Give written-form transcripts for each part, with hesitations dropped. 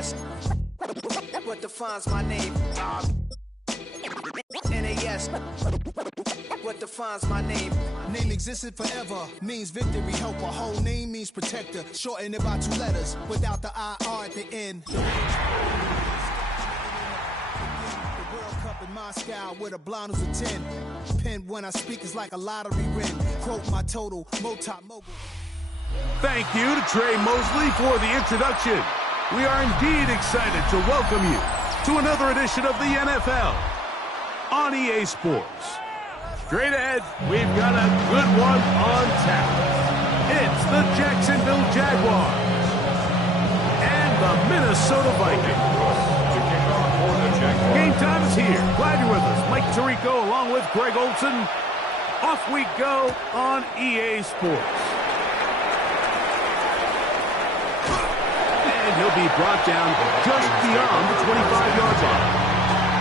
NAS. What defines my name? NAS. What defines my name? Name existed forever, means victory, helper. Whole name means protector. Shorten it by 2 letters, without the IR at the end. The World Cup in Moscow with a blind who's a 10. Pen when I speak is like a lottery win. Quote my total, Motop Mogul. Thank you to Trey Mosley for the introduction. We are indeed excited to welcome you to another edition of the NFL on EA Sports. Straight ahead, we've got a good one on tap. It's the Jacksonville Jaguars and the Minnesota Vikings. Game time is here. Glad you're with us. Mike Tirico along with Greg Olson. Off we go on EA Sports. And he'll be brought down just beyond the 25-yard line.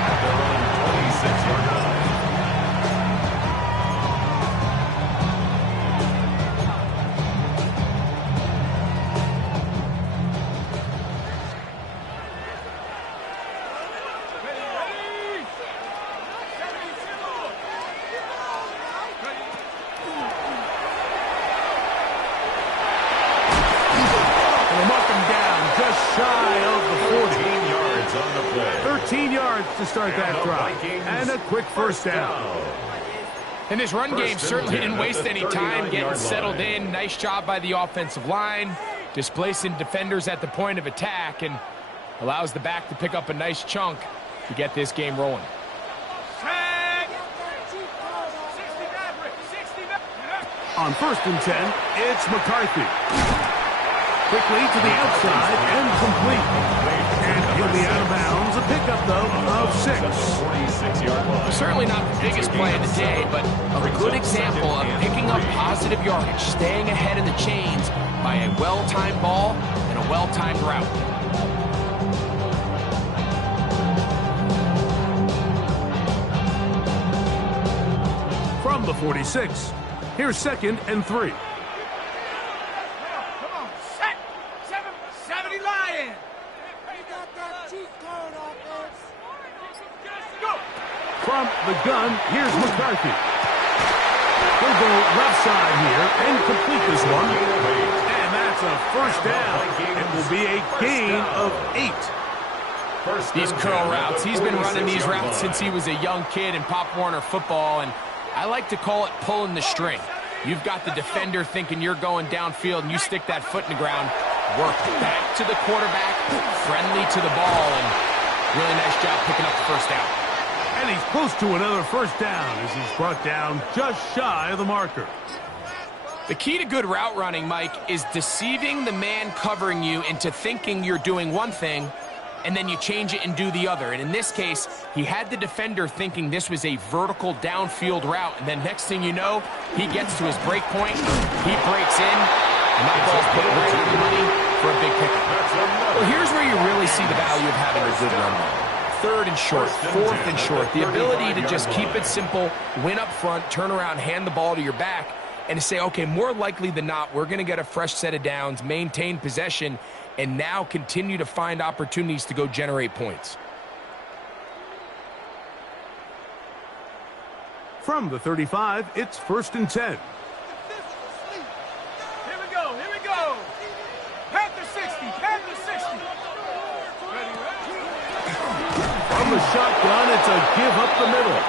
At their own 26-yard line. To start that drive, and a quick first down. And this run game certainly didn't waste any time getting settled in. Nice job by the offensive line, displacing defenders at the point of attack, and allows the back to pick up a nice chunk to get this game rolling. On 1st and 10, it's McCarthy. Quickly to the outside and complete. And he'll be out of bounds. A pickup, though, of 6. Certainly not the biggest play of the day, but a good example of picking up positive yardage, staying ahead in the chains by a well-timed ball and a well-timed route. From the 46, here's 2nd and 3. From the gun, here's McCarthy. He'll go left side here and complete this one. And that's a first down. It will be a gain of 8. These curl routes, he's been running these routes since he was a young kid in Pop Warner football, and I like to call it pulling the string. You've got the defender thinking you're going downfield, and you stick that foot in the ground, work back to the quarterback, friendly to the ball, and really nice job picking up the first down. And he's close to another first down as he's brought down just shy of the marker. The key to good route running, Mike, is deceiving the man covering you into thinking you're doing one thing, and then you change it and do the other. And in this case, he had the defender thinking this was a vertical downfield route, and then next thing you know, he gets to his break point, he breaks in, and that ball's put right on the money for a big pickup. Well, here's where you really see the value of having a good run. 3rd and short, 4th and short, the ability to just keep it simple, win up front, turn around, hand the ball to your back, and to say, okay, more likely than not, we're going to get a fresh set of downs, maintain possession, and now continue to find opportunities to go generate points. From the 35, it's 1st and 10. Here we go. Panther 60. From the shotgun, it's a give up the middle.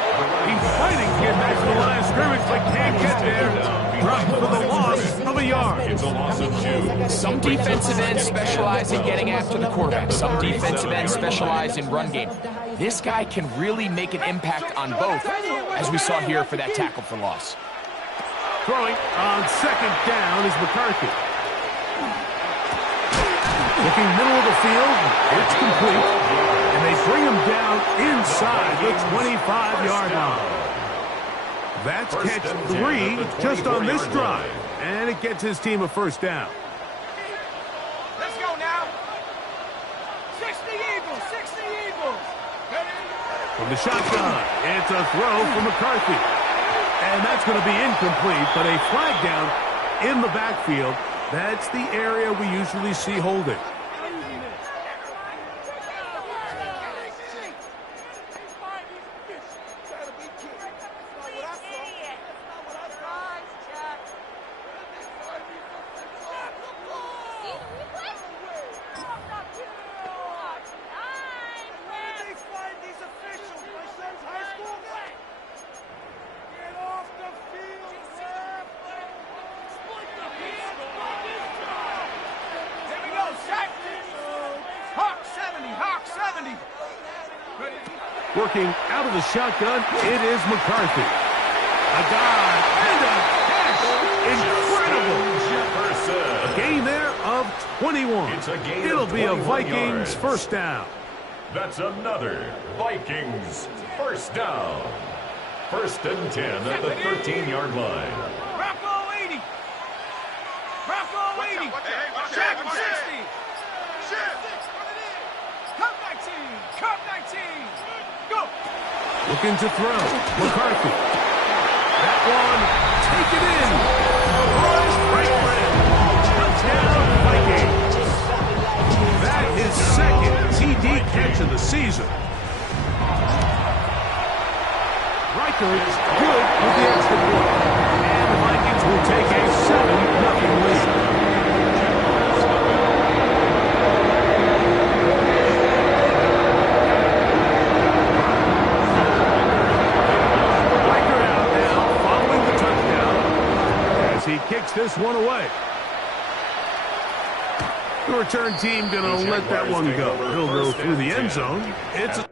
He's fighting to get back to the line of scrimmage, but can't get there. Right for the loss of a yard. It's a loss of 2. Some defensive ends specialize in getting after the quarterback. Some defensive ends specialize in run game. This guy can really make an impact on both, as we saw here for that tackle for loss. Throwing on 2nd down is McCarthy. Looking middle of the field, it's complete. And they bring him down inside the 25-yard line. That's catch 3 just on this drive. And it gets his team a first down. Let's go now. 60 Eagles. From the shotgun, it's a throw for McCarthy. And that's going to be incomplete, but a flag down in the backfield. That's the area we usually see holding. Working out of the shotgun, it is McCarthy. A dive and a catch. Incredible. A gain there of 21. It'll be a Vikings first down. That's another Vikings first down. 1st and 10 at the 13-yard line. Crack all 80. Crack all 80. Check 60. Cup 19. Cup 19. Go. Looking to throw. McCarthy. That one, take it in. Royce Franklin. Touchdown, Vikings. That is second TD catch of the season. Riker is good with the extra point. And the Vikings will take a 7-0 lead. He kicks this one away. The return team going to let that one go. He'll go through the end zone. It's a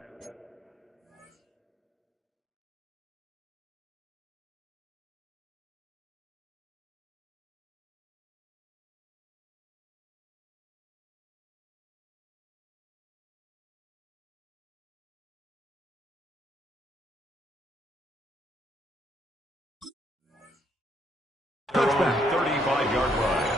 touchback. 35-yard line.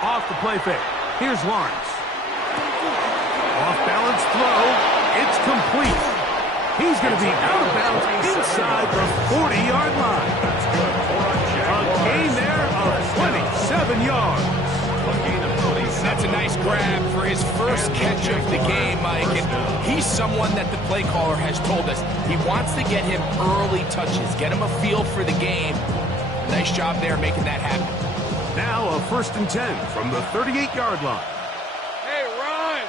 Off the play fake. Here's Lawrence. Off balance throw. It's complete. He's going to be out of bounds inside the 40-yard line. A gain there of 27 yards. That's a nice grab for his first catch of the game, Mike. And he's someone that the play caller has told us he wants to get him early touches, get him a feel for the game. Nice job there making that happen. Now a 1st and 10 from the 38-yard line. Hey, run.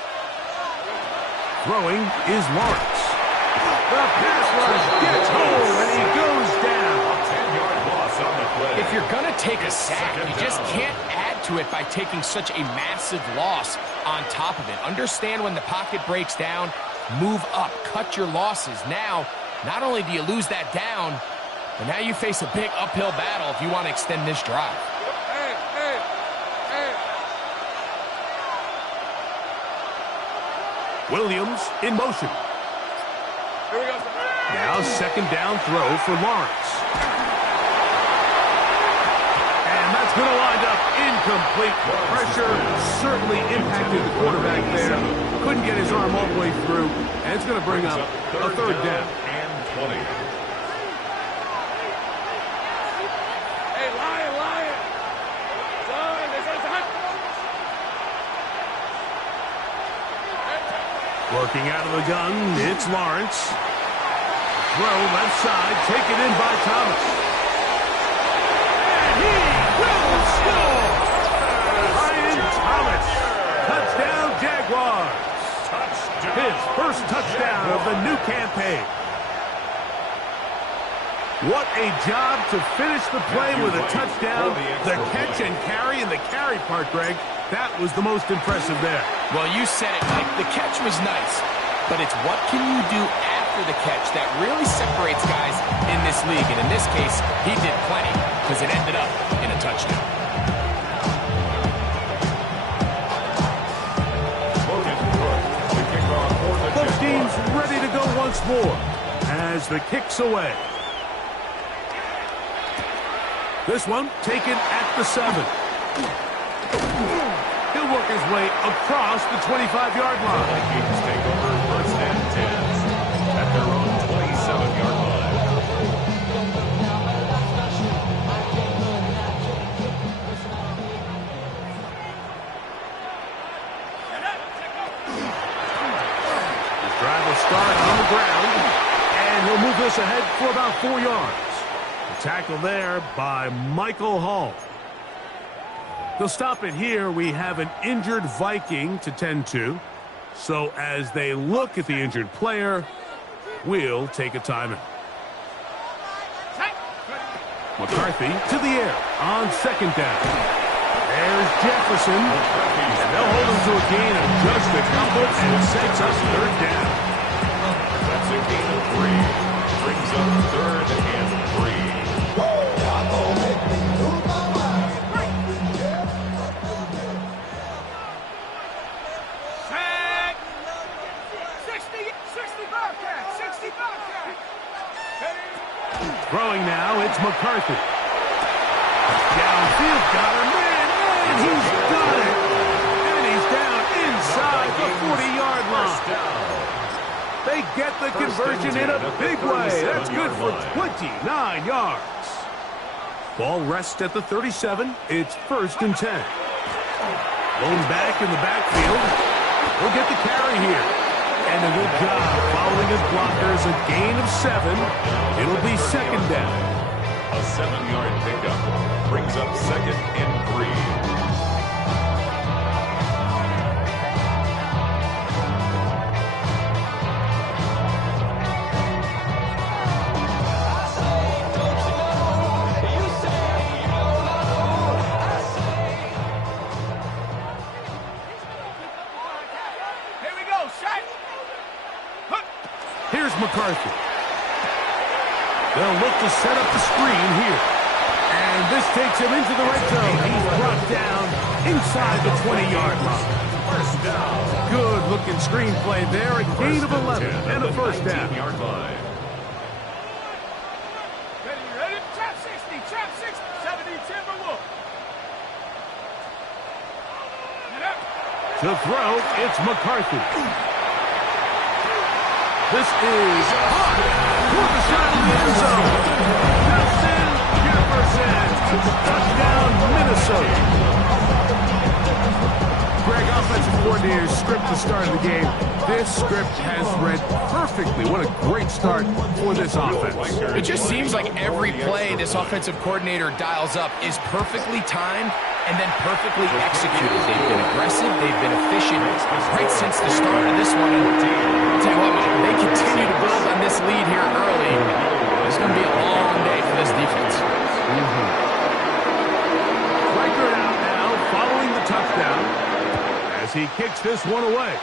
Throwing is Lawrence. The pass rush gets home, and he goes down. 10-yard loss on the play. If you're going to take a sack, you just can't add to it by taking such a massive loss on top of it. Understand when the pocket breaks down, move up, cut your losses. Now, not only do you lose that down, but now you face a big uphill battle if you want to extend this drive. Williams in motion. Here we go. Now 2nd down throw for Lawrence. And that's going to wind up incomplete. Pressure certainly impacted the quarterback there. Couldn't get his arm all the way through. And it's going to bring up a 3rd down. And 20. Hey, Lion. Working out of the gun, it's Lawrence. Throw left side, taken in by Thomas. And he will score! Ryan Thomas. Touchdown, Jaguars. His first touchdown of the new campaign. What a job to finish the play with a touchdown. The catch and carry, and the carry part, Greg, that was the most impressive there. Well, you said it, Mike. The catch was nice, but it's what can you do after the catch that really separates guys in this league. And in this case, he did plenty because it ended up in a touchdown. Both teams ready to go once more as the kick's away. This one taken at the 7. He'll work his way across the 25-yard line. Vikings take over 1st and 10 at their own 27-yard line. His drive will start on the ground, and he'll move this ahead for about 4 yards. The tackle there by Michael Hall. They'll stop it here. We have an injured Viking to tend to. So as they look at the injured player, we'll take a timeout. McCarthy to the air on second down. There's Jefferson. And they'll hold him to a gain of just a couple and sets up third down. That's a gain of 3. Brings up third and 3. Sack. 60 Bobcat. 60 Bobcat. Throwing now, it's McCarthy. Downfield, got him in, and he's got it. And he's down inside the 40-yard line. They get the conversion in a big way. That's good for 29 yards. Ball rests at the 37. It's 1st and 10. Lone back in the backfield. We'll get the carry here. And a good job following his blockers. A gain of 7. It'll be 2nd down. A 7-yard pickup brings up 2nd and 3. Here we go, shot. Here's McCarthy. They'll look to set up the screen here. And this takes him into the red zone. He's brought down inside the 20-yard line. First down. Good-looking screenplay there. A gain of 11 and a first down. 19-yard line. Ready? Trap 60. 70 Timberwolf. Get up. To throw, it's McCarthy. This is hot for the shot in the end zone. Justin Jefferson. Touchdown, Minnesota. Greg, offensive coordinator's script to start of the game. This script has read perfectly. What a great start for this offense. It just seems like every play this offensive coordinator dials up is perfectly timed and then perfectly executed. They've been aggressive. They've been efficient right since the start of this one. And I'll tell you what, Mike, they continue to build on this lead here early. It's going to be a long day for this defense. Riker out now following the touchdown as he kicks this one away.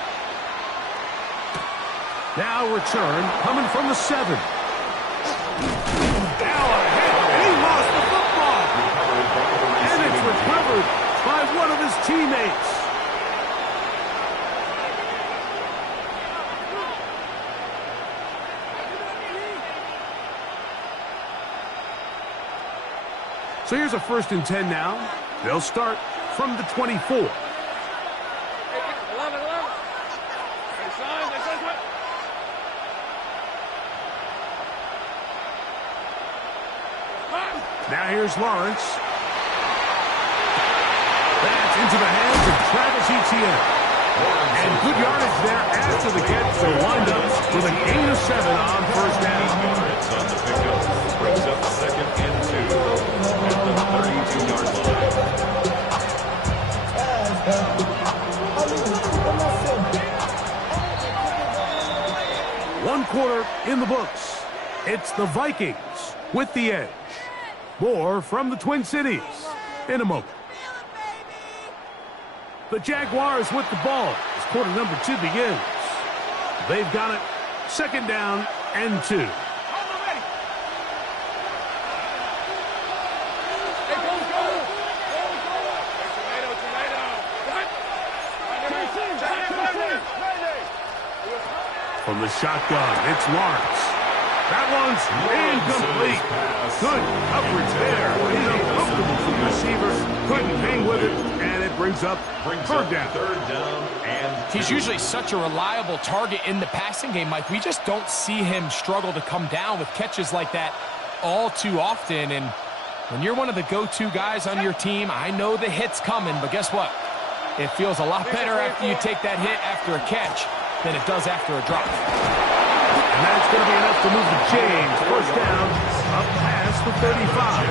Now return coming from the 7. Now ahead, and he lost the football. And it's recovered by one of his teammates. So here's a 1st and 10 now. They'll start from the 24. Now here's Lawrence. That's into the hands of Travis Etienne. And good yardage there after the catch. So wind up with a gain of 7 on 1st down. Yards on the pickup brings up 2nd and 2 at the 32-yard line. 1 quarter in the books. It's the Vikings with the edge. More from the Twin Cities in a moment. The Jaguars with the ball as quarter number 2 begins. They've got it 2nd down and 2. From the shotgun, it's Lawrence. That one's incomplete. Good coverage there. He's uncomfortable for the receiver. Couldn't hang with it, and it brings up third down. And He's usually such a reliable target in the passing game, Mike. We just don't see him struggle to come down with catches like that all too often. And when you're one of the go-to guys on your team, I know the hit's coming, but guess what? It feels a lot better after you take that hit after a catch than it does after a drop. And that's going to be enough to move the chains. First down, up past the 35.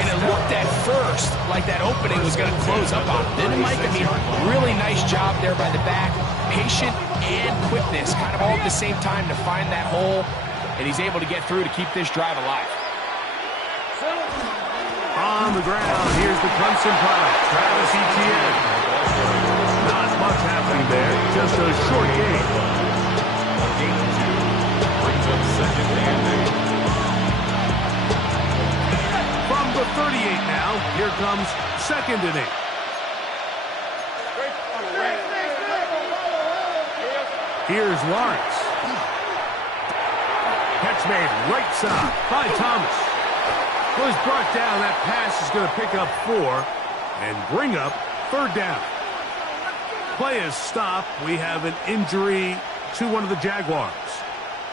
And it looked at first like that opening was going to close up on him, didn't it, Mike? I mean, really nice job there by the back. Patient and quickness, kind of all at the same time to find that hole, and he's able to get through to keep this drive alive. On the ground, here's the Clemson product, Travis Etienne. Not much happening there, just a short game. Brings up second and 8. From the 38 now, here comes second and 8. Here's Lawrence. Catch made right side by Thomas. Was brought down. That pass is going to pick up 4 and bring up third down. Play is stopped. We have an injury to one of the Jaguars.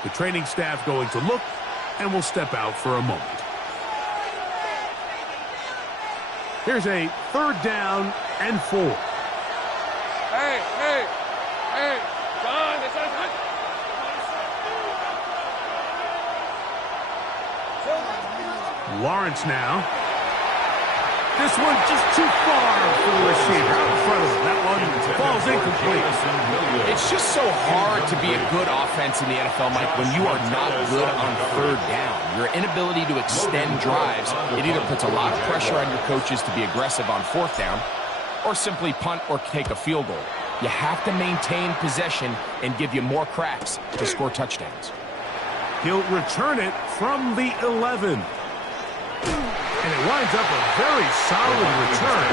The training staff going to look and will step out for a moment. Here's a third down and 4. Hey, John, it's on. Lawrence now. This one just too far for the receiver. Out in front of him. That one falls incomplete. It's just so hard to be a good offense in the NFL, Mike, when you are not good on third down. Your inability to extend drives, it either puts a lot of pressure on your coaches to be aggressive on fourth down or simply punt or take a field goal. You have to maintain possession and give you more cracks to score touchdowns. He'll return it from the 11. And it winds up a very solid return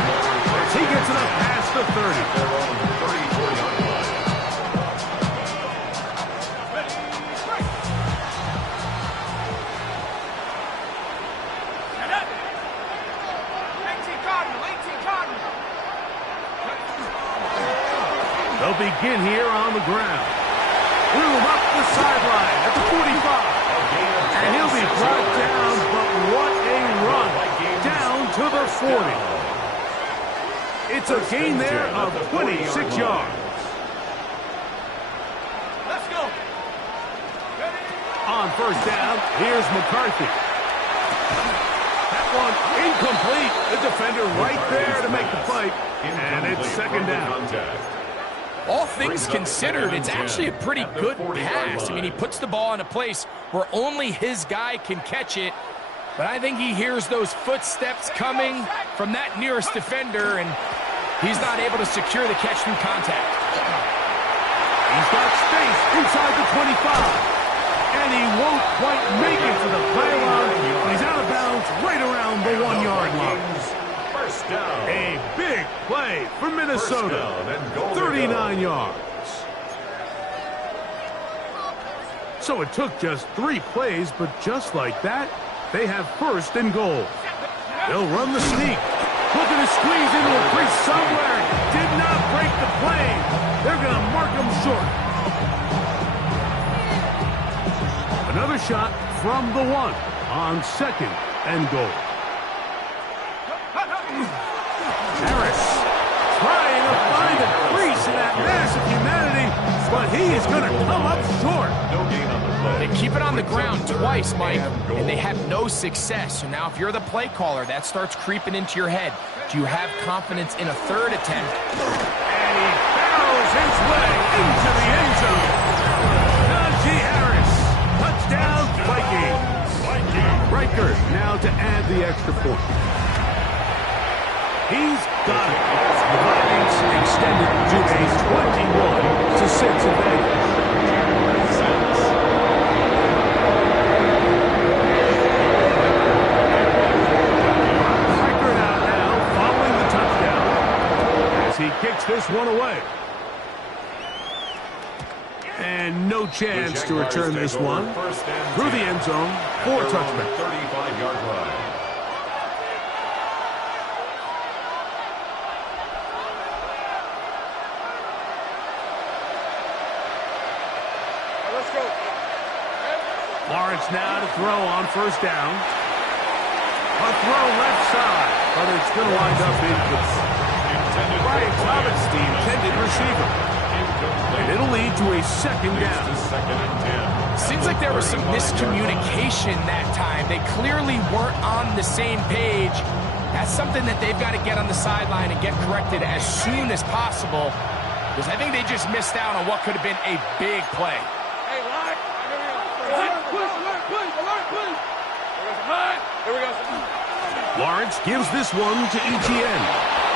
as he gets it up past the 30. They'll begin here on the ground. Move up the sideline at the 45. And he'll be brought down, but what a run. Down to the 40. It's a gain there of 26 yards. Let's go. On first down, here's McCarthy. That one incomplete. The defender right there to make the fight. And it's second down. All things considered, it's actually a pretty good pass. I mean, he puts the ball in a place where only his guy can catch it. But I think he hears those footsteps coming from that nearest defender, and he's not able to secure the catch through contact. He's got space inside the 25. And he won't quite make it to the pylon. He's out of bounds right around the 1-yard line. First down. A big play for Minnesota. 39 yards. So it took just 3 plays, but just like that, they have first and goal. They'll run the sneak. Looking to squeeze into a crease somewhere. Did not break the play. They're going to mark him short. Another shot from the 1 on second and goal. Harris trying to find a crease in that mass of humanity, but he is going to come up short. No gain on the play. They keep it on the ground twice, Mike, and they have no success. So now if you're the play caller, that starts creeping into your head. Do you have confidence in a third attempt? And he barrels his way into the end zone. Najee Harris, touchdown Vikings. Riker now to add the extra point. He's got it. The Vikings extended to a 21-6 advantage. Riker out now, following the touchdown, as he kicks this one away. And no chance to return this one. Through the end zone for a touchback. 35-yard line. Lawrence now to throw on first down. A throw left side, but it's going to wind up incomplete. Brian Thomas, the intended receiver. And it'll lead to a second down. Seems like there was some miscommunication that time. They clearly weren't on the same page That's something that they've got to get on the sideline and get corrected as soon as possible, because I think they just missed out on what could have been a big play. Hey, line. Alert, please. Here we go. Lawrence gives this one to Etienne.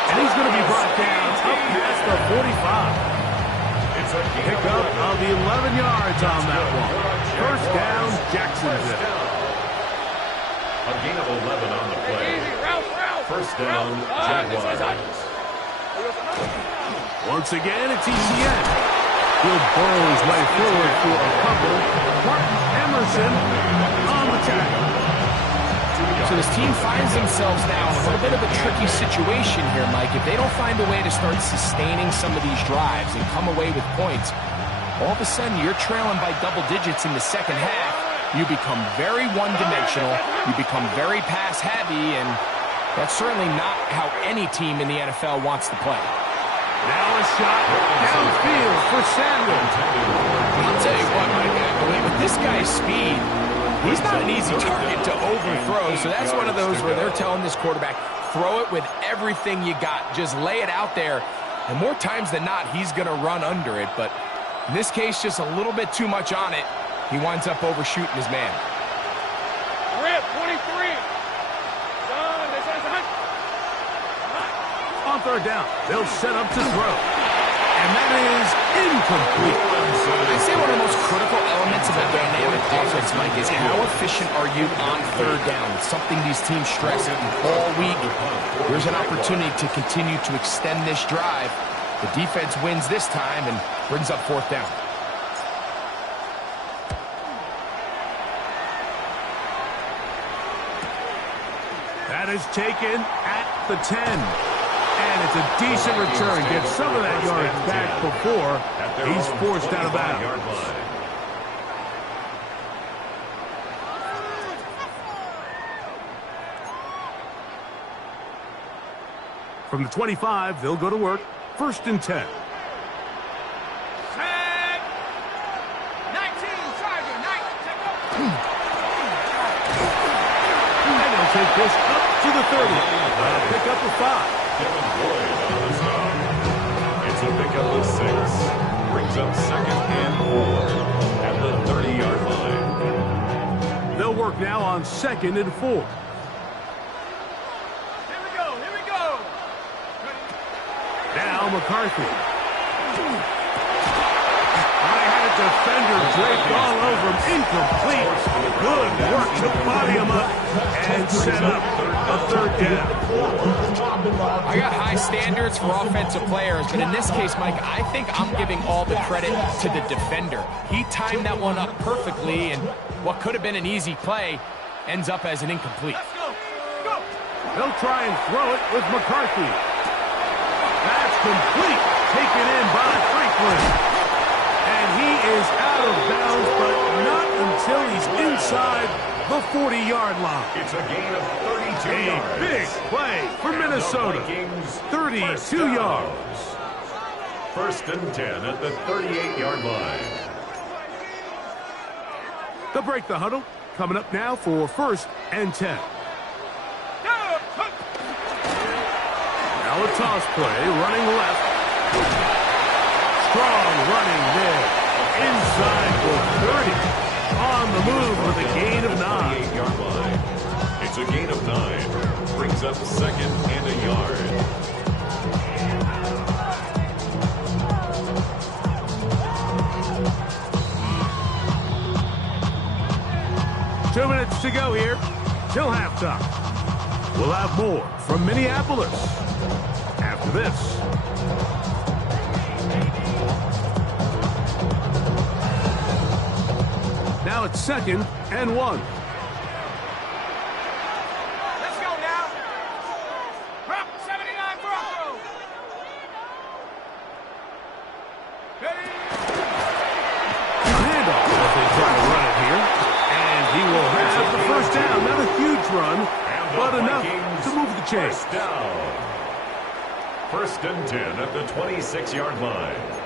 And he's going to be brought down up past the 45. Pick up of 11 yards on that one. First down, Jacksonville. A gain of 11 on the play. First down, Jaguars. Once again, it's Etienne. He'll burrow his way forward for a couple. Martin Emerson on the tackle. So this team finds themselves now in a little bit of a tricky situation here, Mike. If they don't find a way to start sustaining some of these drives and come away with points, all of a sudden you're trailing by double digits in the second half. You become very one-dimensional. You become very pass-heavy, and that's certainly not how any team in the NFL wants to play. Now a shot downfield for Samuel. I'll tell you what, Mike, with this guy's speed, he's not an easy target to overthrow, so that's one of those where they're telling this quarterback, throw it with everything you got. Just lay it out there, and more times than not, he's going to run under it. But in this case, just a little bit too much on it. He winds up overshooting his man. Rip, 23. On third down, they'll set up to throw. And that is incomplete. I say one of the most critical elements of a dynamic offense, Mike, is how efficient are you on third down? It's something these teams stress all week. There's an opportunity to continue to extend this drive. The defense wins this time and brings up fourth down. That is taken at the 10. And it's a decent return. Gets some of that yardage back before he's forced out of bounds. From the 25, they'll go to work. First and 10. Tag. 19, Tiger, 9. And they'll take this up to the 30. That'll pick up a 5. It's a pickup of 6. Brings up second and 4 at the 30-yard line. They'll work now on second and 4. Here we go. Now McCarthy. I had a defender draped all over him. Incomplete. Good work to body him up and set up a third down. I got high standards for offensive players, but in this case, Mike, I think I'm giving all the credit to the defender. He timed that one up perfectly, and what could have been an easy play ends up as an incomplete. Let's go. They'll try and throw it with McCarthy. That's complete. Taken in by Franklin. And he is out of bounds, but not until he's inside the 40-yard line. It's a gain of 32 yards. A big play for Minnesota. 32 yards. First and 10 at the 38-yard line. They'll break the huddle. Coming up now for first and 10. Now a toss play, running left. Strong running there. Inside for 30. On the move with a gain of 9. 38-yard line. It's a gain of 9. Brings up second and a yard. Two minutes to go here till halftime. We'll have more from Minneapolis after this. Now it's second and 1. Let's go now. Prop 79 Bronco. Ready? Handoff as they try to run it here. And he will have the first down. Not a huge run, but enough to move the chains. First down. First and 10 at the 26-yard line.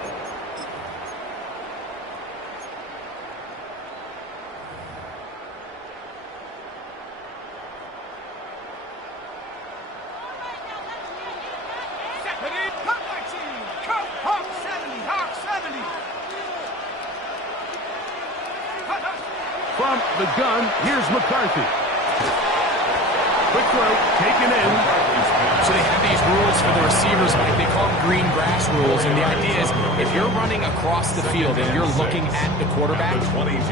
From the gun, here's McCarthy. Quick throw, taken in. So they have these rules for the receivers, Mike. They call them green grass rules. And the idea is if you're running across the field and you're looking at the quarterback,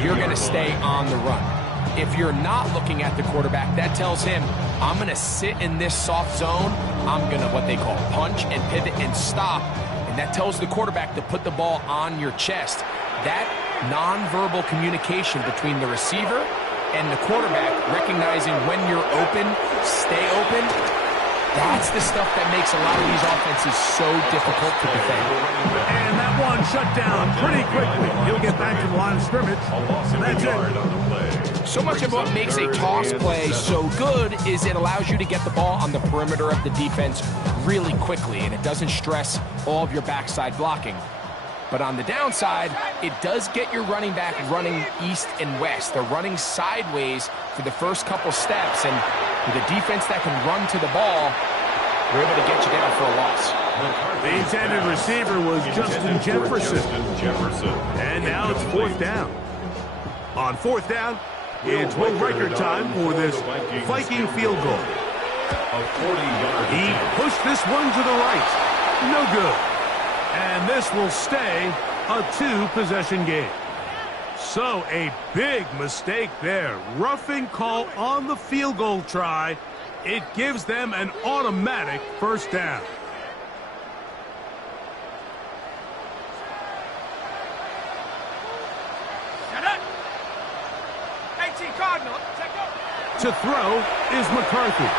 you're going to stay on the run. If you're not looking at the quarterback, that tells him, I'm going to sit in this soft zone. I'm going to what they call punch and pivot and stop. And that tells the quarterback to put the ball on your chest. That nonverbal communication between the receiver and the quarterback, recognizing when you're open, stay open, that's the stuff that makes a lot of these offenses so difficult to defend. And that one shut down pretty quickly. He'll get back to the line of scrimmage. That's it. So much of what makes a toss play so good is it allows you to get the ball on the perimeter of the defense really quickly, and it doesn't stress all of your backside blocking. But on the downside, it does get your running back running east and west. They're running sideways for the first couple steps, and with a defense that can run to the ball, we're able to get you down for a loss. The intended receiver was Justin Jefferson. And now it's fourth down. On fourth down, it's Will Riker time for this Viking field goal. He pushed this one to the right. No good. And this will stay a two-possession game. So a big mistake there. Roughing call on the field goal try. It gives them an automatic first down. To throw is McCarthy.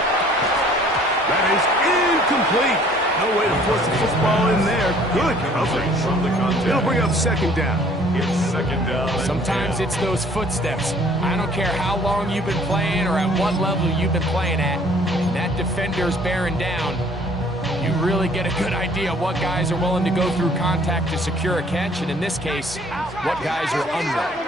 That is incomplete. No way to force the football in there. Good coverage. It'll bring up second down. It's second down. Sometimes it's those footsteps. I don't care how long you've been playing or at what level you've been playing at. When that defender's bearing down, you really get a good idea what guys are willing to go through contact to secure a catch, and in this case, what guys are unwilling.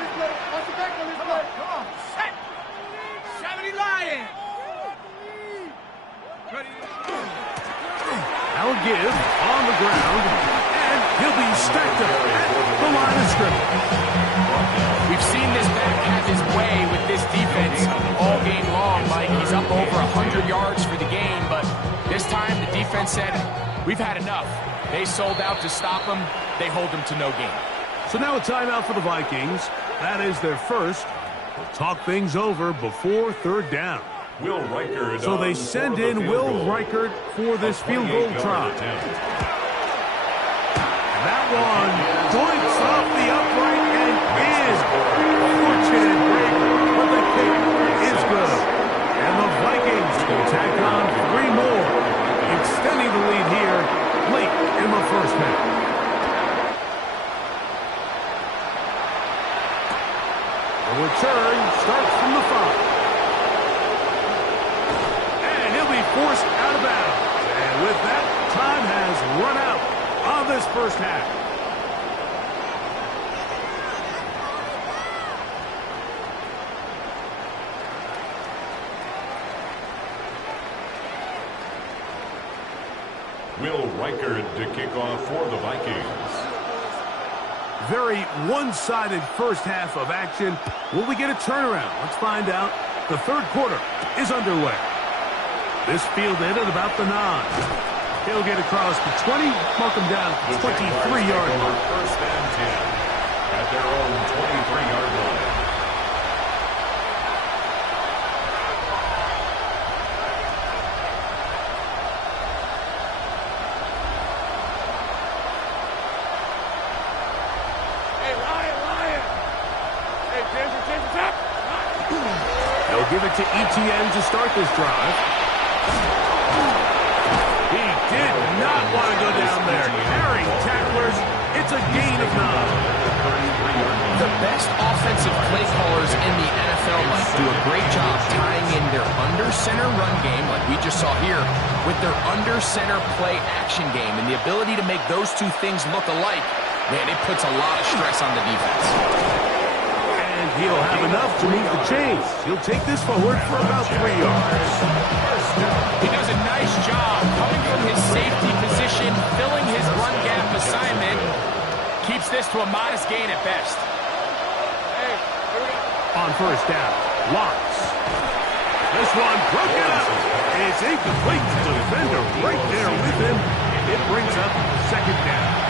Now give on the ground, and he'll be stacked up at the line of scrimmage. We've seen this back have his way with this defense all game long, Mike. He's up over 100 yards for the game, but this time the defense said, we've had enough. They sold out to stop him. They hold him to no gain. So now a timeout for the Vikings. That is their first. We'll talk things over before third down. Will Riker. So they send in Will Riker for this field goal try. That one points off the upright and is fortunate break, but the kick is good. And the Vikings can tack on 3 more, extending the lead here late in the first half. The return starts from the 5. Forced out of bounds. And with that, time has run out on this first half. Will Riker to kick off for the Vikings. Very one-sided first half of action. Will we get a turnaround? Let's find out. The third quarter is underway. This fielded at about the 9. He'll get across the 20, mark him down at the 23-yard line. First and 10 at their own 23-yard line. Hey, Ryan. Hey, change the top. They'll give it to Etienne to start this drive. He did not want to go down there. Carrying tacklers, it's a gain of 9. The best offensive play callers in the NFL do a great job tying in their under-center run game, like we just saw here, with their under-center play action game. And the ability to make those two things look alike, man, it puts a lot of stress on the defense. And he'll have enough to move the chains. He'll take this forward for about 3 yards. He does a nice job coming from his safety position, filling his run gap assignment. Keeps this this to a modest gain at best. On first down, Lawrence. This one broken up. It's incomplete. The defender right there with him. It brings up second down.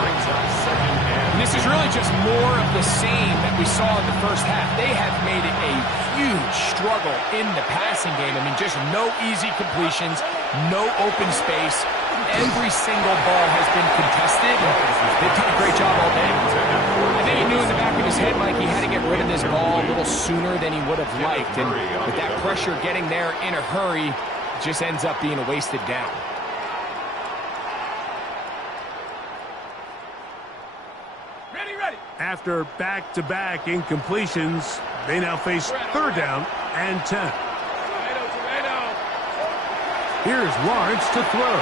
And this is really just more of the same that we saw in the first half. They have made it a huge struggle in the passing game. I mean, just no easy completions, no open space. Every single ball has been contested. They've done a great job all day. I think he knew in the back of his head, Mike, he had to get rid of this ball a little sooner than he would have liked. And with that pressure getting there in a hurry, it just ends up being a wasted down. After back-to-back incompletions, they now face third down and 10. Here's Lawrence to throw.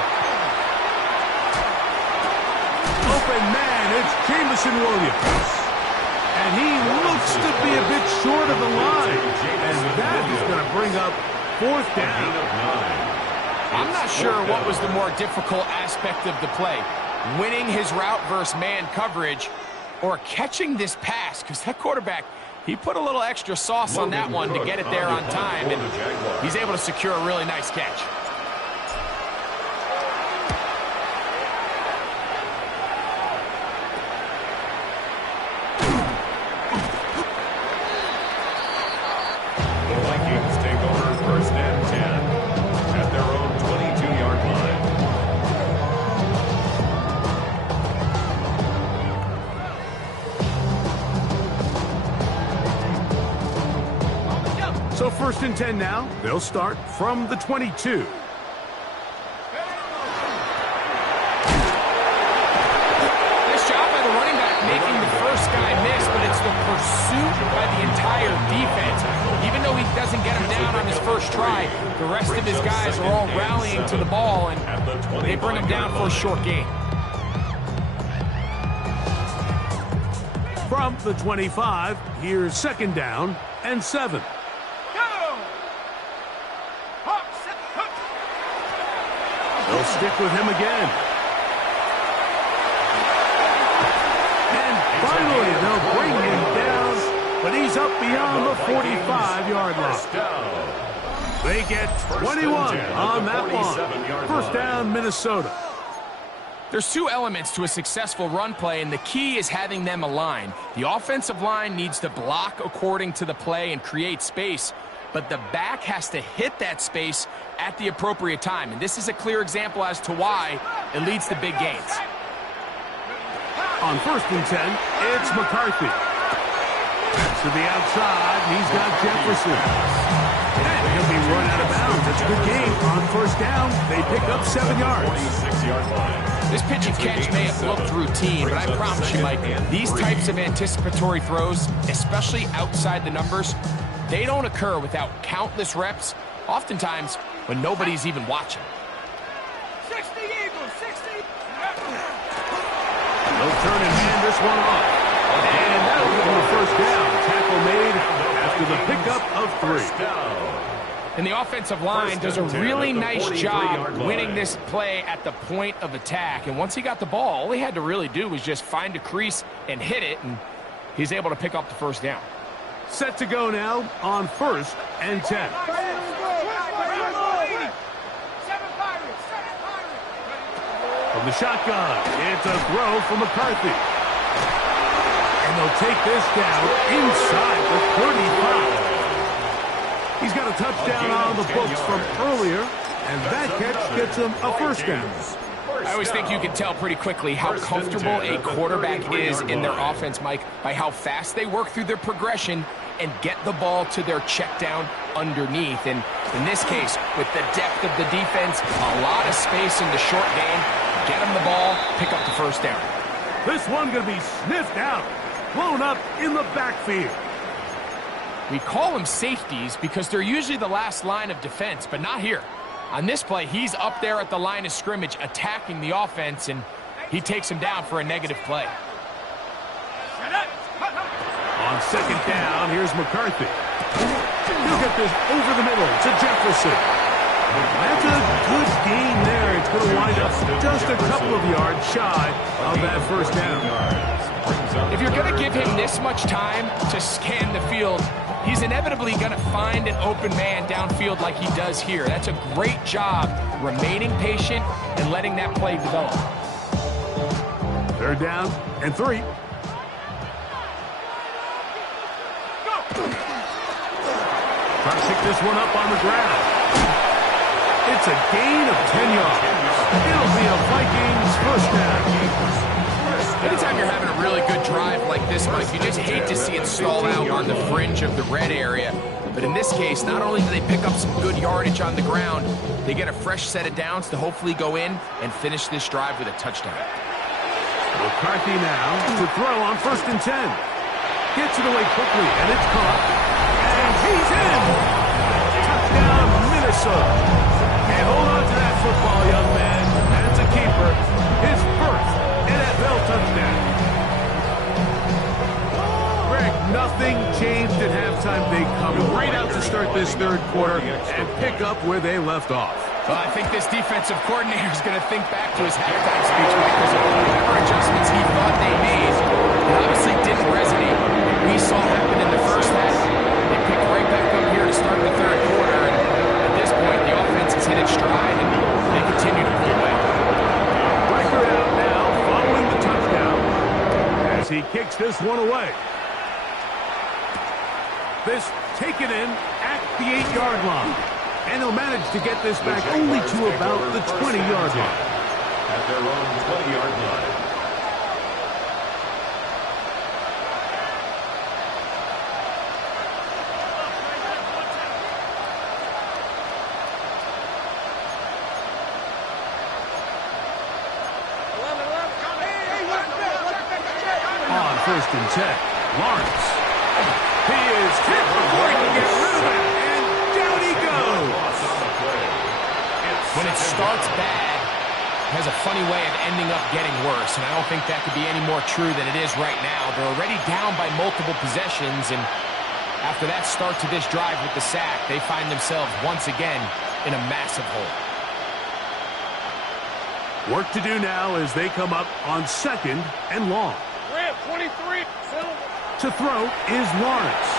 Open man, it's Jamison Williams. And he looks to be a bit short of the line. And that is going to bring up fourth down. I'm not sure what was the more difficult aspect of the play. Winning his route versus man coverage, or catching this pass, because that quarterback, he put a little extra sauce on that one to get it there on time, and he's able to secure a really nice catch. The Vikings take over first and 10 at their own 22-yard line. So first and 10 now. They'll start from the 22. Nice job by the running back making the first guy miss, but it's the pursuit by the entire defense. Even though he doesn't get him down on his first try, the rest of his guys are all rallying to the ball, and they bring him down for a short gain. From the 25, here's second down and 7. They'll stick with him again. And finally, they'll bring him down, but he's up beyond the 45-yard line. They get 21 on that one. First down, Minnesota. There's two elements to a successful run play, and the key is having them aligned. The offensive line needs to block according to the play and create space, but the back has to hit that space at the appropriate time. And this is a clear example as to why it leads to big gains. On first and 10, it's McCarthy. To the outside, he's got Jefferson. And he'll be run out of bounds. It's a good game. On first down, they pick up 7 yards. This pitch and catch may have looked routine, but I promise you, Mike, these types of anticipatory throws, especially outside the numbers, they don't occur without countless reps, oftentimes when nobody's even watching. 60 Eagles, 60. They'll turn and hand this one off. And that'll give them a first down. Tackle made after the pickup of 3. And the offensive line does a really nice job winning this play at the point of attack. And once he got the ball, all he had to really do was just find a crease and hit it, and he's able to pick up the first down. Set to go now on first and 10. From the shotgun, it's a throw from McCarthy. And they'll take this down inside the 35. He's got a touchdown on the books from earlier, and that catch gets him a first down. I always think you can tell pretty quickly how comfortable a quarterback is in their offense, Mike, by how fast they work through their progression and get the ball to their check down underneath. And in this case, with the depth of the defense, a lot of space in the short game, get them the ball, pick up the first down. This one going to be sniffed out, blown up in the backfield. We call them safeties because they're usually the last line of defense, but not here. On this play, he's up there at the line of scrimmage attacking the offense, and he takes him down for a negative play. On second down, here's McCarthy. He'll get this over the middle to Jefferson. That's a good gain there. It's going to wind up just a couple of yards shy of that first down. If you're going to give him this much time to scan the field, he's inevitably going to find an open man downfield like he does here. That's a great job remaining patient and letting that play develop. Third down and 3. Trying to pick this one up on the ground. It's a gain of 10 yards. It'll be a Vikings first down. Anytime you're having a really good drive like this, Mike, you just hate to see it stall out on the fringe of the red area. But in this case, not only do they pick up some good yardage on the ground, they get a fresh set of downs to hopefully go in and finish this drive with a touchdown. McCarthy now to throw on 1st and 10. Gets it away quickly, and it's caught. And he's in! Touchdown, Minnesota. And hold on to that football, young man. That's a keeper. His first NFL touchdown. Greg, nothing changed at halftime. They come right out to start this third quarter and pick up where they left off. Well, I think this defensive coordinator is going to think back to his halftime speech because of whatever adjustments he thought they made. It obviously didn't resonate. We saw happen in the first half. They picked right back up here to start the third quarter. And at this point, the offense has hit its stride, and they continue to pull away. Record out now following the touchdown as he kicks this one away. This taken in at the 8-yard line. And he'll manage to get this back only to about the 20-yard line. At their own 20-yard line. On 1st and 10, Lawrence. He is hit before he can get rid of it. When it starts bad, it has a funny way of ending up getting worse, and I don't think that could be any more true than it is right now. They're already down by multiple possessions, and after that start to this drive with the sack, they find themselves once again in a massive hole. Work to do now as they come up on 2nd and long. Ramp 23. To throw is Lawrence.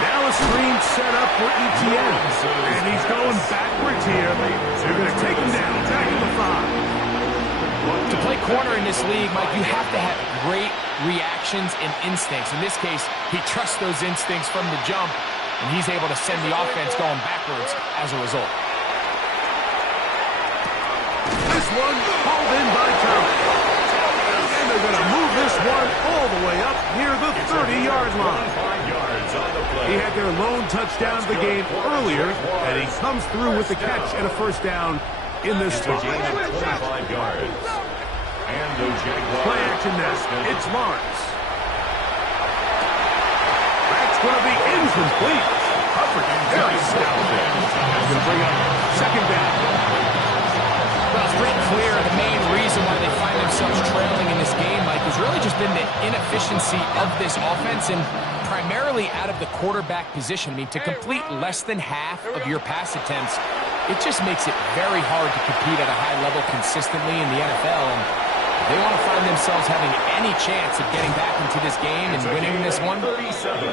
Now a screen set up for ETN. And he's going backwards here. They're going to take him down. Back to the 5. To play corner in this league, Mike, you have to have great reactions and instincts. In this case, he trusts those instincts from the jump, and he's able to send the offense going backwards as a result. This one hauled in by Thomas. And they're going to move this one all the way up near the 30-yard line. He had their lone touchdown of the game earlier, and he comes through with the catch and a first down in this spot. Play action now. It's Lawrence. That's going to be incomplete. Hubbard, very stout. That's going to bring up 2nd down. Well, it's pretty clear the main reason why they find themselves trailing in this game, Mike, has really just been the inefficiency of this offense and primarily out of the quarterback position. I mean, to complete less than half of your pass attempts, it just makes it very hard to compete at a high level consistently in the NFL. And if they want to find themselves having any chance of getting back into this game and winning this one,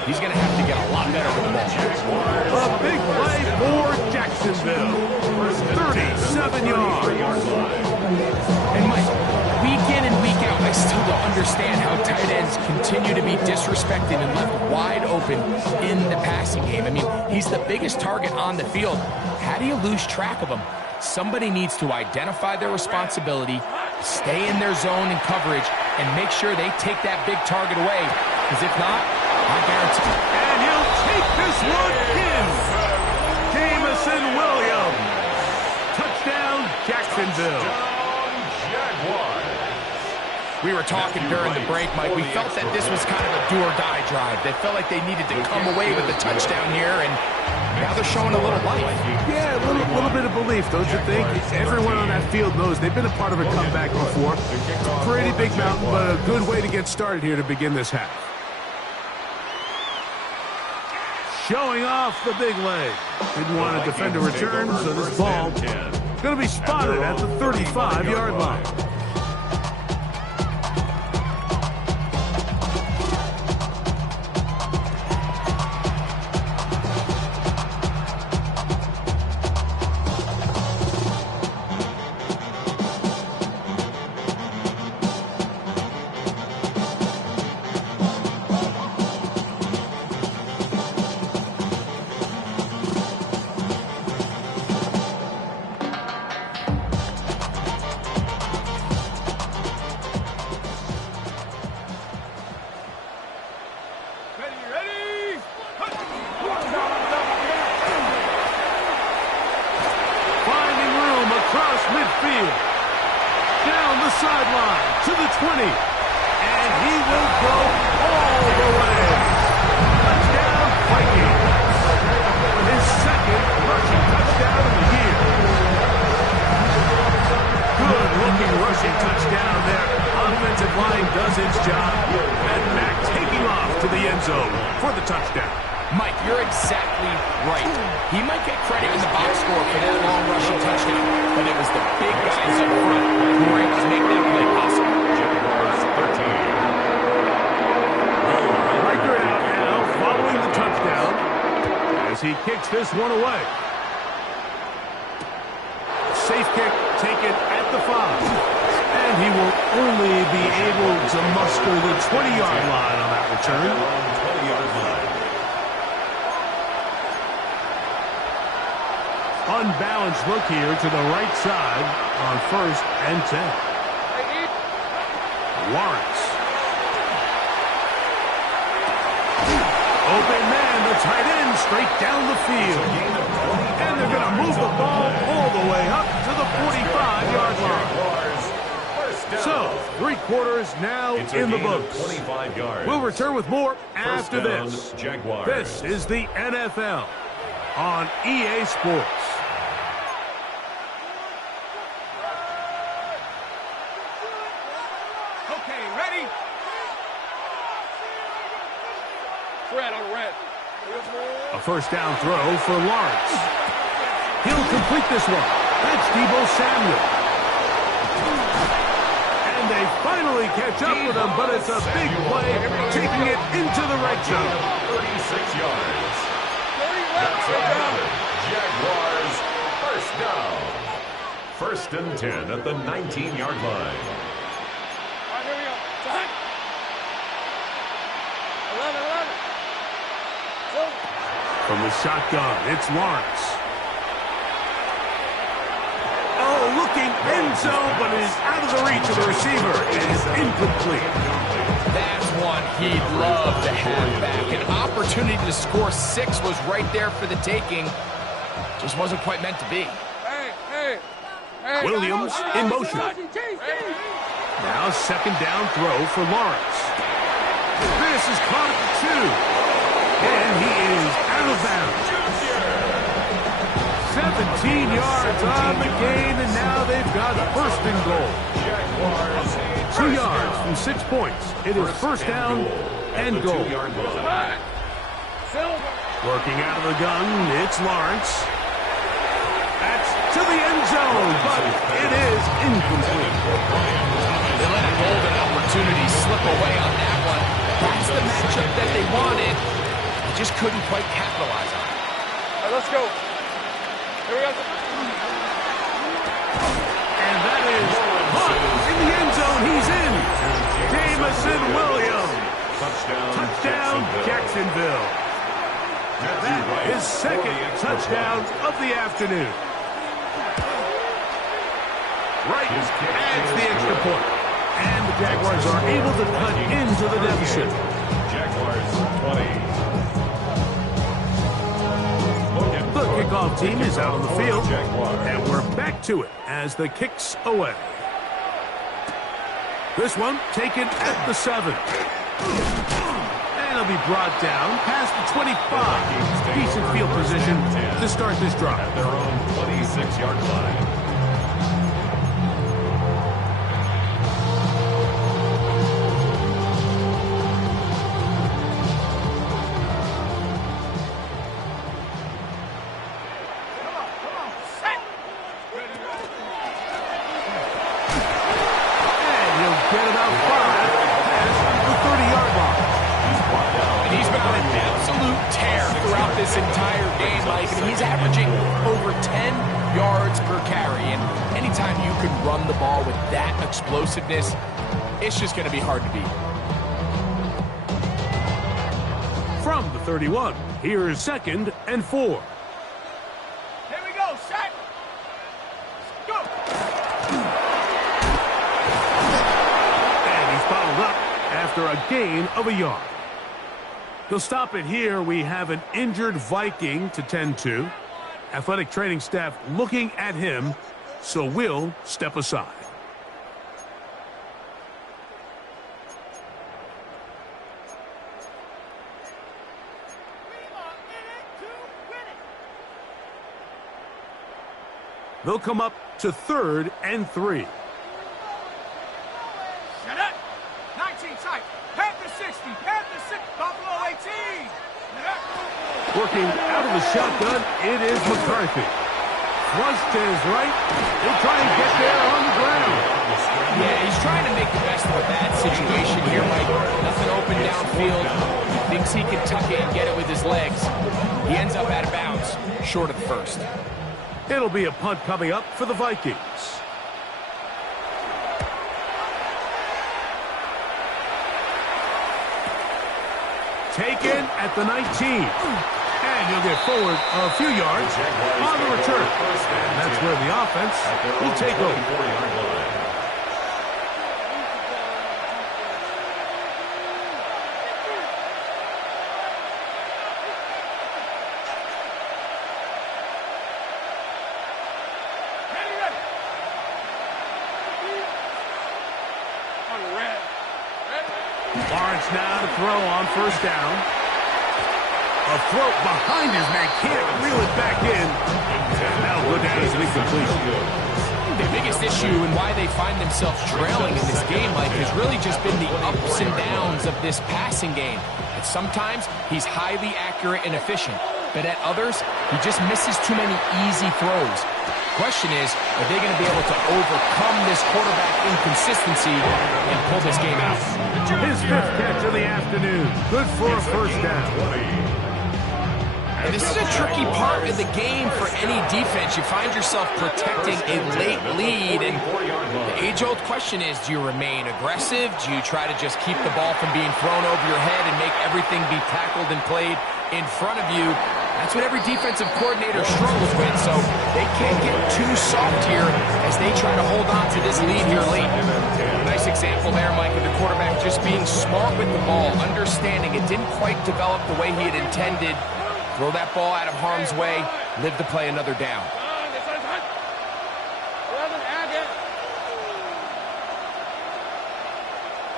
he's going to have to get a lot better with the ball. A big play for Jacksonville. 37 yards. And Mike, week in and week out, I still don't understand how tight ends continue to be disrespected and left wide open in the passing game. I mean, he's the biggest target on the field. How do you lose track of him? Somebody needs to identify their responsibility, stay in their zone and coverage, and make sure they take that big target away. Because if not, I guarantee. And he'll take this one in. Jamison Williams. Touchdown, Jacksonville. We were talking during the break, Mike. We felt that this was kind of a do-or-die drive. They felt like they needed to come away with a touchdown here, and now they're showing a little life. Yeah, a little bit of belief, don't you think? Everyone on that field knows they've been a part of a comeback before. It's a pretty big mountain, but a good way to get started here to begin this half. showing off the big leg. Didn't want to defend a return, so this ball going to be spotted at the 35-yard line. Midfield, down the sideline to the 20, and he will go all the way. Touchdown, Vikings. His second rushing touchdown of the year. Good-looking rushing touchdown there. Offensive line does its job, and back taking off to the end zone for the touchdown. Mike, you're exactly right. He might get credit in the box score for that long rushing touchdown, but it was the big guys up front who were able to make that play possible. Jaguars 13. Riker out now following the touchdown as he kicks this one away. Safe kick taken at the 5, and he will only be able to muster the 20-yard line on that return. 20-yard line. Unbalanced look here to the right side on 1st and 10. Lawrence. Open man, the tight end, straight down the field. And they're going to move the ball all the way up to the 45-yard line. So, 3 quarters now in the books. 25 yards. We'll return with more after down, this. Jaguars. This is the NFL on EA Sports. Okay, ready? Red on red. A first down throw for Lawrence. He'll complete this one. That's Deebo Samuel. And they finally catch up with him, but it's a big play, taking it into the red zone. 36 yards. That's another. Jaguars first down. 1st and 10 at the 19-yard line. All right, here we go. Time. 11. From the shotgun, it's Lawrence. Oh, looking end zone, but it is out of the reach of the receiver. It is incomplete. That's one he'd love to have back. An opportunity to score 6 was right there for the taking. Just wasn't quite meant to be. Hey. Williams in motion. Now 2nd down throw for Lawrence. This is caught at the 2. And he is out of bounds. 17 yards on the gain, and now they've got 1st and goal. 2 yards from 6 points. It is 1st down and goal. Working out of the gun, it's Lawrence. That's to the end zone, but it is incomplete. They let a golden opportunity slip away on that one. That's the matchup that they wanted. They just couldn't quite capitalize on it. All right, let's go. Here we go. And that is caught in the end zone. He's in. Jamison Williams. Touchdown, Jacksonville. That is 2nd touchdown of the afternoon. Right adds the extra point. And the Jaguars are able to cut into the deficit. Jaguars 20. The kickoff team is out on the field, and we're back to it as the kick's away. This one taken at the 7. And it'll be brought down past the 25. Decent field position to start this drive. At their own 26-yard line. get about 5 past the 30-yard line. And he's been on an absolute tear throughout this entire game, Mike. I mean, he's averaging over 10 yards per carry. And anytime you can run the ball with that explosiveness, it's just going to be hard to beat. From the 31, here's 2nd and 4. Here we go, set. Go. And he's fouled up after a gain of a yard. He'll stop it here. We have an injured Viking to tend to. Athletic training staff looking at him, so we'll step aside. They'll come up to 3rd and 3. Set up. 19 tight. Panther 60. Panther 6. Buffalo 18. Working out of the shotgun, it is McCarthy. Thrust to his right. He'll try and get there on the ground. Yeah, he's trying to make the best of a bad situation here, Mike. Nothing open downfield. He thinks he can tuck it and get it with his legs. He ends up out of bounds, short of the first. It'll be a punt coming up for the Vikings. Taken at the 19. And he'll get forward a few yards on the return. And that's where the offense will take over. Lawrence now to throw on 1st down. A throw behind his man, can't reel it back in. And that'll go down as an incompletion. The biggest issue and why they find themselves trailing in this game, Mike, has really just been the ups and downs of this passing game. And sometimes he's highly accurate and efficient, but at others, he just misses too many easy throws. Question is, are they going to be able to overcome this quarterback inconsistency and pull this game out? His 5th catch of the afternoon. Good for a 1st down. And this is a tricky part of the game for any defense. You find yourself protecting a late lead, and the age-old question is, do you remain aggressive? Do you try to just keep the ball from being thrown over your head and make everything be tackled and played in front of you? That's what every defensive coordinator struggles with, so they can't get too soft here as they try to hold on to this lead here late. Nice example there, Mike, of the quarterback just being smart with the ball, understanding it didn't quite develop the way he had intended. Throw that ball out of harm's way, live to play another down.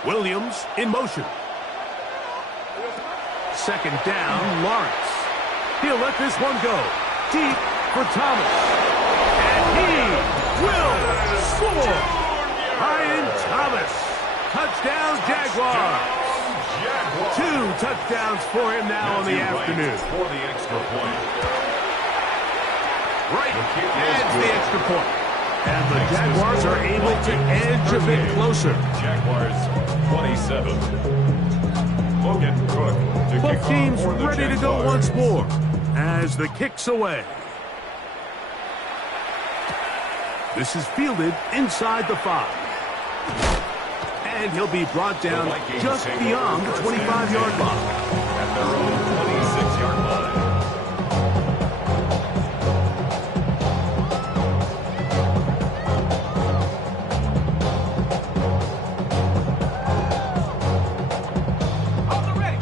Williams in motion. 2nd down, Lawrence. He'll let this one go. Deep for Thomas. And he will score. Ryan Thomas. Touchdown, Jaguars. 2 touchdowns for him now on the afternoon. For the extra point. Right, adds the extra point. And the Jaguars are able to edge a bit closer. Jaguars 27. Logan Cook to Both kick teams off for the ready to go Jaguars. once more as the kick's away. This is fielded inside the 5. And he'll be brought down just beyond the 25-yard line. At their own 26-yard line. On the ready.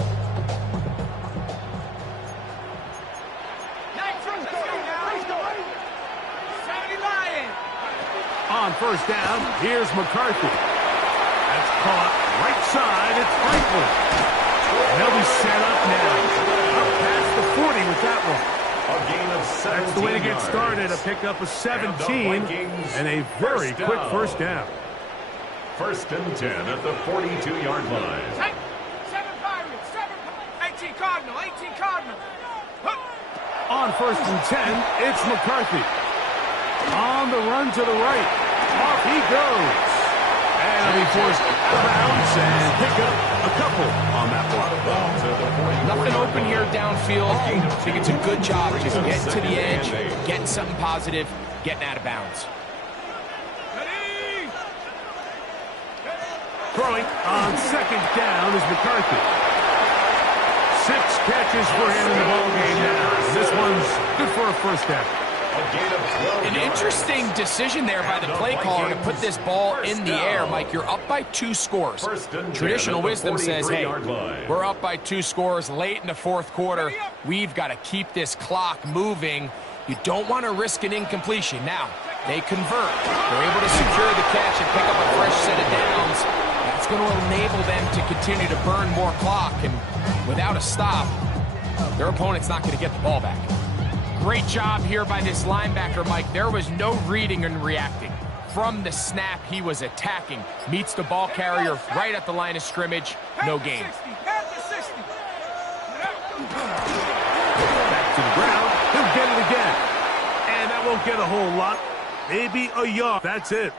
On 1st down, here's McCarthy. That's caught right side. It's Franklin. And they'll be set up now. Up past the 40 with that one. A gain of 17 That's the way to get yards. started. A pickup of 17 and a very first quick down. 1st down. 1st and 10 at the 42-yard line. 7 Pirates, 18 Cardinal, 18 Cardinal. On 1st and 10, it's McCarthy. On the run to the right. Off he goes. And he'll be forced bounce and pick up a couple on that block. Nothing open here downfield. I think it's a good job just getting to the edge, getting something positive, getting out of bounds. Throwing on second down is McCarthy. 6 catches for him in the ballgame now. This one's good for a first down. An interesting decision there by the play caller to put this ball in the air. Mike, you're up by 2 scores. Traditional wisdom says, hey, we're up by 2 scores late in the fourth quarter. We've got to keep this clock moving. You don't want to risk an incompletion. Now, they convert. They're able to secure the catch and pick up a fresh set of downs. That's going to enable them to continue to burn more clock. And without a stop, their opponent's not going to get the ball back. Great job here by this linebacker, Mike. There was no reading and reacting. From the snap, he was attacking. Meets the ball carrier right at the line of scrimmage. No gain. Back to the ground. He'll get it again. And that won't get a whole lot. Maybe a yard. That's it.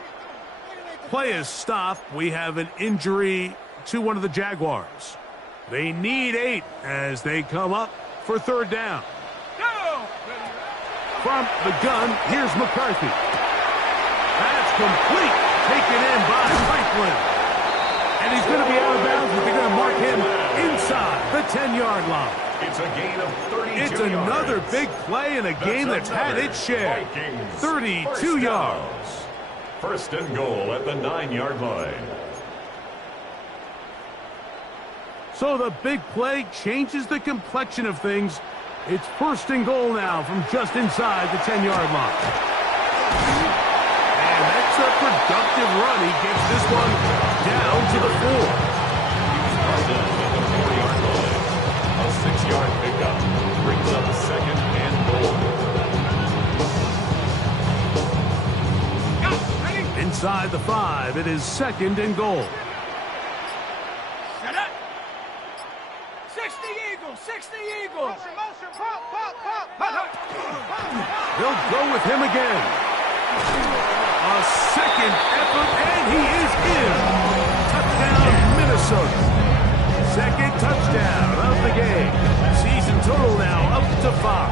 Play is stopped. We have an injury to one of the Jaguars. They need 8 as they come up for third down. From the gun, here's McCarthy. That's complete. Taken in by Franklin. And he's going to be out of bounds, but they're going to mark him inside the 10-yard line. It's a gain of 32 It's another yards. big play in a game that's had its share. 32 yards. First and goal at the 9-yard line. So the big play changes the complexion of things. It's first and goal now from just inside the 10-yard line. And that's a productive run. He gets this one down to the 4. He's done at the 4-yard line. A 6-yard pickup brings up second and goal. Inside the 5, it is second and goal. Set up. 60 Eagles, 60 Eagles. They'll go with him again. A second effort, and he is in. Touchdown, Minnesota. Second touchdown of the game. Season total now up to 5.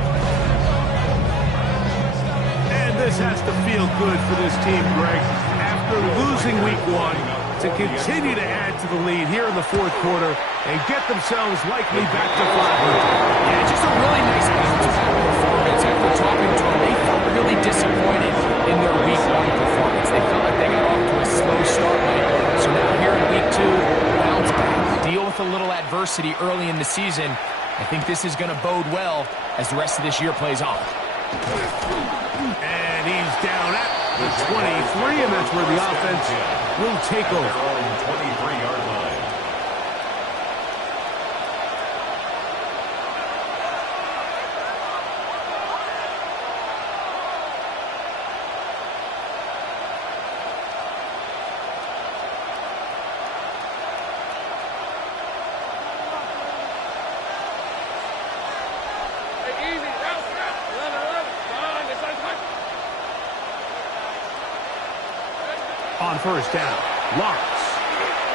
And this has to feel good for this team, Greg. After losing week 1, to continue to add to the lead here in the fourth quarter and get themselves likely back to 500. Yeah, just a really nice bounce back performance. After talking to them, they felt really disappointed in their week 1 performance. They felt like they got off to a slow start, Mike. So now here in week 2, bounce back, deal with a little adversity early in the season. I think this is going to bode well as the rest of this year plays on. And he's down at the 23, and that's where the offense will take over. Their own 23-yard line. On first down, Lawrence.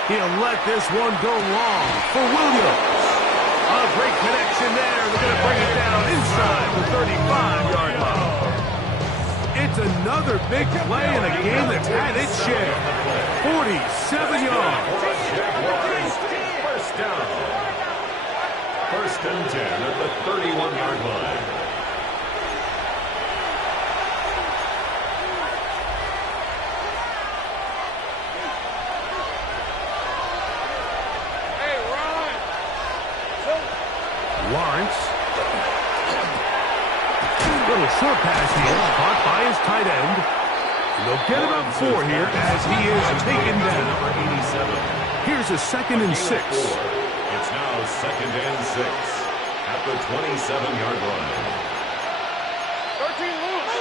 He'll let this one go long for Williams. A great connection there. They're going to bring it down inside the 35-yard line. It's another big play in a game that's had its share. 47 yards. First down. First and 10 at the 31-yard line. Lawrence. Little short pass here, caught by his tight end. And they'll get about 4 here as he is taken down. Number 87. Here's a second and 6. It's now second and 6 at the 27-yard line. 13 loose.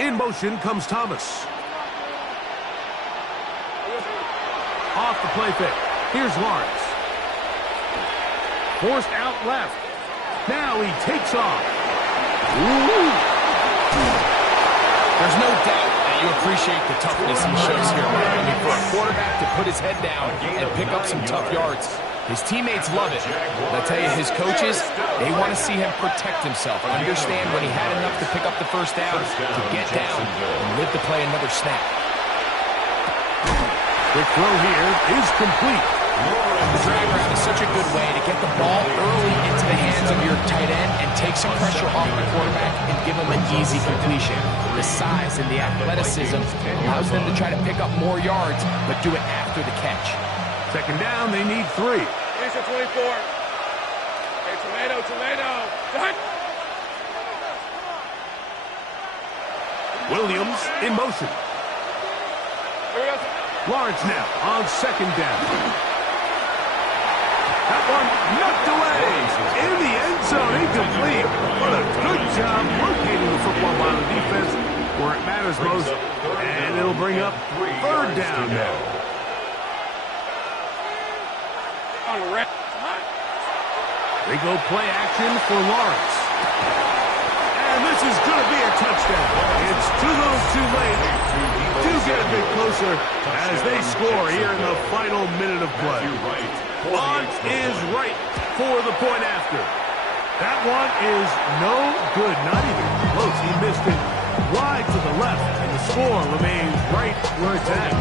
In motion comes Thomas. Off the play fake. Here's Lawrence. Forced out left. Now he takes off. Ooh. appreciate the toughness he shows here. I mean, for a quarterback to put his head down and pick up some tough yards, his teammates love it. But I tell you, his coaches, they want to see him protect himself. Understand when he had enough to pick up the first down, to get down and live to play another snap. The throw here is complete. The drag route is such a good way to get the ball early into the hands of your tight end and take some pressure off the quarterback and give him an easy completion. The size and the athleticism allows them to try to pick up more yards, but do it after the catch. Second down, they need 3. Here's your 24. Hey, tomato. Done. Williams in motion. Lawrence now on second down. That one knocked away in the end zone, incomplete. What a good job locating the football by the defense where it matters most. And it'll bring up third down now. They go play action for Lawrence. And this is going to be a touchdown. It's too little too late. Do get a bit closer as they score here in the final minute of play. On is right for the point after. That one is no good, not even close. He missed it wide to the left, and the score remains right where it's at.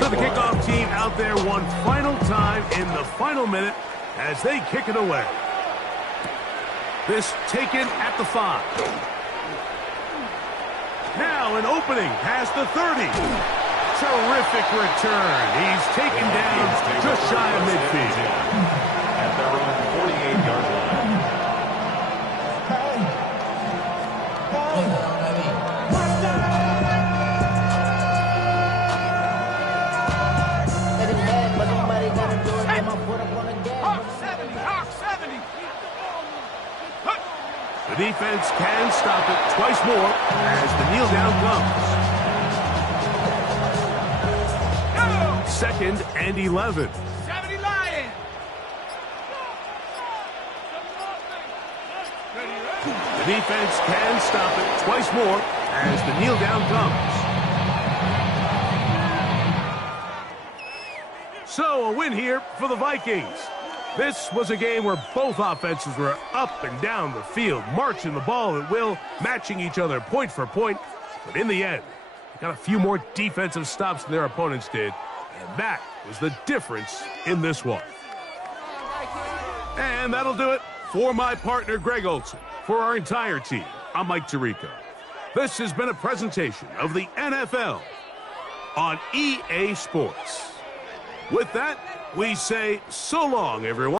So the kickoff team out there one final time in the final minute as they kick it away. This taken at the 5. Now an opening past the 30. Terrific return. He's taken down just shy of midfield. At their own 48-yard line. The defense can stop it twice more as the kneel down comes. Second and 11. 70 Lions. The defense can stop it twice more as the kneel down comes. So a win here for the Vikings. This was a game where both offenses were up and down the field, marching the ball at will, matching each other point for point. But in the end, they got a few more defensive stops than their opponents did. And that was the difference in this one. And that'll do it for my partner, Greg Olson. For our entire team, I'm Mike Tirico. This has been a presentation of the NFL on EA Sports. With that, we say so long, everyone.